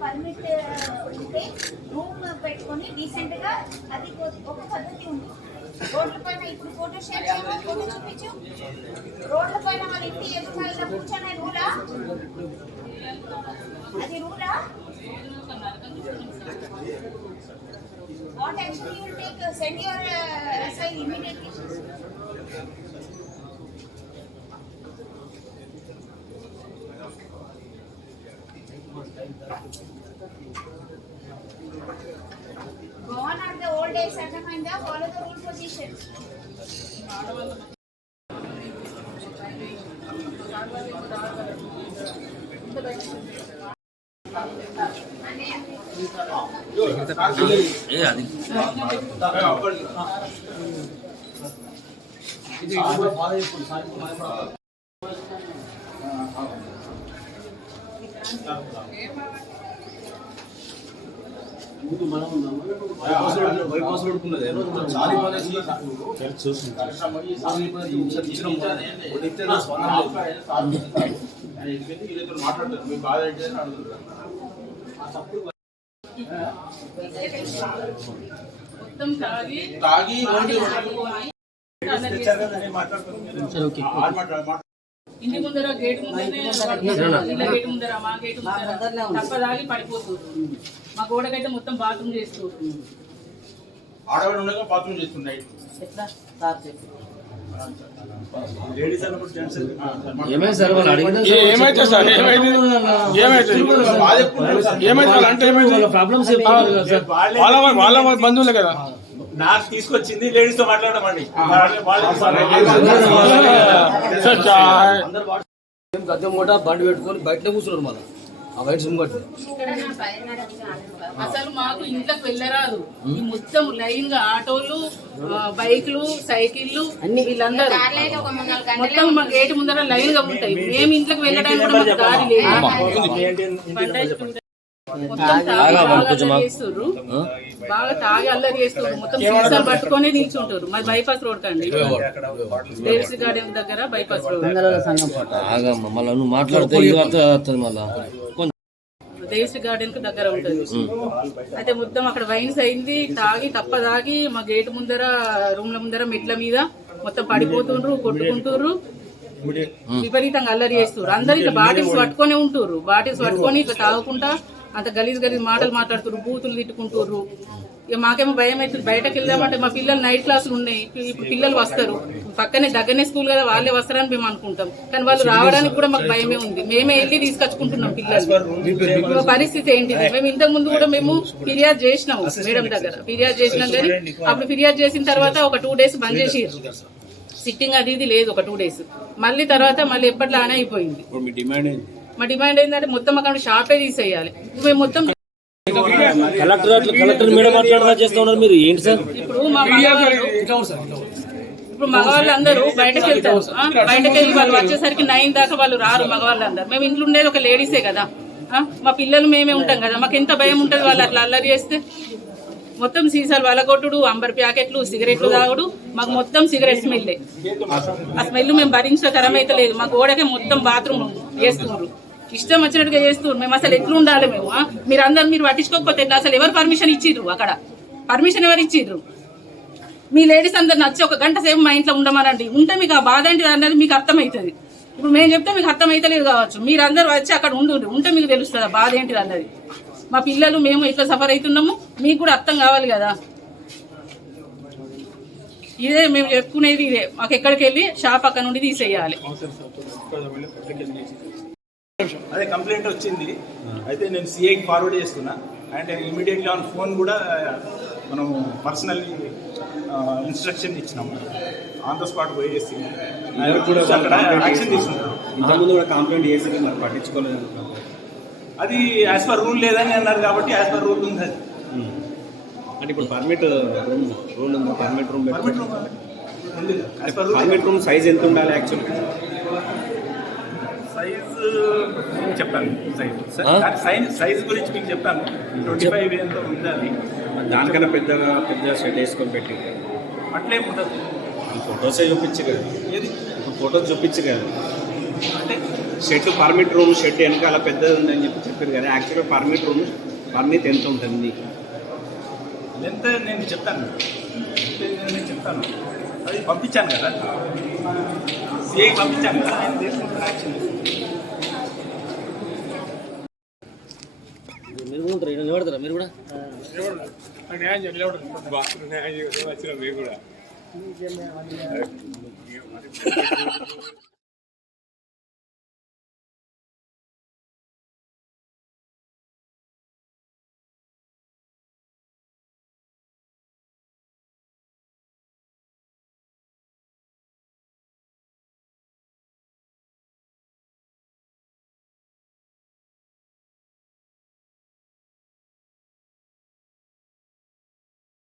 Permit ఉంటే room పెట్టుకొని డీసెంట్గా అది ఒక పద్ధతి ఉంది. రోడ్ల పైన ఇప్పుడు ఫోటో షేర్ చేయమని ఫోటో చూపించు. రోడ్ల పైన మన ఇంటి ఎదురుగా కూర్చొనే రూలా అది రూలా what action you take send your SI immediately Gone are the old days, అర్థమైందా? Follow the rule positions. మాట్లాడతారు మీ బాధ ఏంటి అని అడుగుతారు మొత్తం తాగి తాగి వాటి ఇంటి ముందర గేట్ ముందరనే ఇళ్ళ గేట్ ముందర మా గేట్ ముందర తప్పదాగి పడిపోతుంది. మా గోడకైతే మొత్తం బాత్రూమ్ చేస్తుంది. ఆడవాళ్ళు ఉండగా బాత్రూమ్ చేస్తున్నాయి. ఏమైంది సార్? వాళ్ళు అడిగిన ఏమైతే సార్? అంటే వాళ్ళ బంధువులే కదా? నాకు తీసుకొచ్చింది లేడీస్తో మాట్లాడమండి గద్దె మూట బండి పెట్టుకొని బయటనే కూర్చున్నారు మళ్ళీ. ఆ బయట సుమ్ అసలు మాకు ఇంట్లోకి వెళ్ళరాదు. ఈ మొత్తం లైన్గా ఆటోలు బైక్లు సైకిళ్ళు వీళ్ళందరూ. మొత్తం మా గేట్ ముందర లైన్గా ఉంటాయి మేము ఇంట్లోకి వెళ్ళడానికి కూడా మాకు దారి లేదు. తాగి బాగా తాగి అల్లరి చేస్తున్నారు మొత్తం సీసాలు పట్టుకొని నిల్చుంటారు మరి బైపాస్ రోడ్ కండి. దేవసి గార్డెన్ దగ్గర బైపాస్ రోడ్. మళ్ళీ మాట్లాడితే మళ్ళా. గార్డెన్కు దగ్గర ఉంటుంది. అయితే మొత్తం అక్కడ వైన్స్ అయింది. తాగి తప్ప తాగి మా గేట్ ముందర రూమ్ల ముందర మెట్ల మీద మొత్తం పడిపోతుండ్రు కొట్టుకుంటుర్రు. విపరీతంగా అల్లరి చేస్తుర్రు. అందరు ఇట్లా బాటిల్స్ పట్టుకొని ఉంటుర్రు. బాటిల్స్ పట్టుకొని ఇట్లా తాగుకుంటా అంత గలీజ్ గలీజ్ మాటలు మాట్లాడుతున్నారు బూతులు తిట్టుకుంటున్నారు. ఇక మాకేమో భయం అవుతుంది బయటకు వెళ్దామంటే మా పిల్లలు నైట్ క్లాసులు ఉన్నాయి ఇప్పుడు పిల్లలు వస్తారు. పక్కనే దగ్గరనే స్కూల్ కదా వాళ్ళే వస్తారని మేము అనుకుంటాం. కానీ వాళ్ళు రావడానికి కూడా మాకు భయమే ఉంది. మేమే వెళ్ళి తీసుకొచ్చుకుంటున్నాం పిల్లలు పరిస్థితి ఏంటిది మేము ఇంతకు ముందు కూడా మేము ఫిర్యాదు చేసినాము మేడం దగ్గర. ఫిర్యాదు చేసినాం కానీ అప్పుడు ఫిర్యాదు చేసిన తర్వాత ఒక టూ డేస్ బంద్ చేసి సిట్టింగ్ అది ఇది లేదు ఒక టూ డేస్. మళ్ళీ తర్వాత మళ్ళీ ఎప్పటిలానే అయిపోయింది. మా డిమాండ్ ఏంటంటే మొత్తం అక్కడ షాపే తీసేయాలి. మేము మొత్తం కలెక్టర్ కలెక్టర్ మేడం మాట్లాడదా చేస్తా ఉన్నారు మీరు? ఏంటి సార్? ఇప్పుడు మా మగవాళ్ళు ఇప్పుడు మగవాళ్ళు అందరూ బయటకు వెళ్తారు? బయటకు వెళ్ళి వాళ్ళు వచ్చేసరికి నైన్ దాకా వాళ్ళు రారు మగవాళ్ళు అందరు మేము ఇంట్లో ఉండేది ఒక లేడీసే కదా? మా పిల్లలు మేమే ఉంటాం కదా. మాకు ఎంత భయం ఉంటుంది వాళ్ళు అట్లా అల్లరి చేస్తే? మొత్తం సీసాలు వలగొట్టుడు అంబర్ ప్యాకెట్లు సిగరెట్లు తాగుడు. మాకు మొత్తం సిగరెట్ స్మెల్ ఆ స్మెల్ మేము భరించకరం అయితే లేదు. మా గోడకే మొత్తం బాత్రూమ్ చేస్తున్నారు ఇష్టం వచ్చినట్టుగా చేస్తున్నారు మేము అసలు ఎట్లా ఉండాలి మేము మీరు అందరు మీరు పట్టించుకోకపోతే ఎట్లా? అసలు ఎవరు పర్మిషన్ ఇచ్చిర్రు అక్కడ పర్మిషన్ ఎవరు ఇచ్చిర్రు మీ లేడీస్ అందరు నచ్చి ఒక గంట సేపు మా ఇంట్లో ఉండమనండి ఉంటే మీకు ఆ బాధ ఏంటిది అన్నది మీకు అర్థమవుతుంది ఇప్పుడు మేము చెప్తే మీకు అర్థమైతలేదు కావచ్చు మీరు అందరు వచ్చి అక్కడ ఉండు ఉంటే మీకు తెలుస్తుంది ఆ బాధ ఏంటిది అన్నది మా పిల్లలు మేము ఇట్లా సఫర్ అవుతున్నాము మీకు కూడా అర్థం కావాలి కదా ఇదే మేము చెప్పుకునేది ఇదే మాకు ఎక్కడికి వెళ్ళి షాప్ అక్కడ నుండి తీసేయాలి అదే కంప్లైంట్ వచ్చింది. అయితే నేను సిఐకి ఫార్వర్డ్ చేస్తున్నా. అండ్ ఇమీడియట్లీ ఆన్ ఫోన్ కూడా మనం పర్సనల్ ఇన్స్ట్రక్షన్ ఇచ్చినాము ఆన్ ద స్పాట్ పోయేసి యాక్షన్ కంప్లైంట్ చేసి పట్టించుకోలేదు అది యాజ్ పర్ రూల్ లేదని అన్నారు కాబట్టి యాజ్ పర్ రూల్ ఉంది అది. అంటే ఇప్పుడు పర్మిట్ రూమ్ రూల్ ఉంది? Permit room permit room permit room size ఎంత ఉండాలి యాక్చువల్లీ సైజు చెప్తాను సైజ్? సైజ్ సైజ్ గురించి మీకు చెప్తాను ట్వంటీ ఫైవ్ ఎంత ఉండాలి? దానికన్నా పెద్దగా పెద్ద షెడ్ వేసుకొని పెట్టి. అట్లే ఉండదు ఫొటోసే చూపించు కదా. ఏది? ఇప్పుడు ఫొటోస్ చూపించు కదా. అంటే? షెడ్ పర్మిట్ రూమ్ షెడ్ వెనకాల పెద్దది ఉందని చెప్పి చెప్పారు కానీ యాక్చువల్గా పర్మిట్ రూమ్ పర్మిట్ ఎంత ఉంటుంది? ఎంత నేను చెప్తాను. నేను చెప్తాను. అది పంపించాను కదా. సిఐ పంపించాను కదా ఆయన తీసుకుంటారు యాక్షన్ మీరు కూడా ఉంటారు నిలబడతారా మీరు కూడా న్యాయం న్యాయం వచ్చిన మీరు కూడా.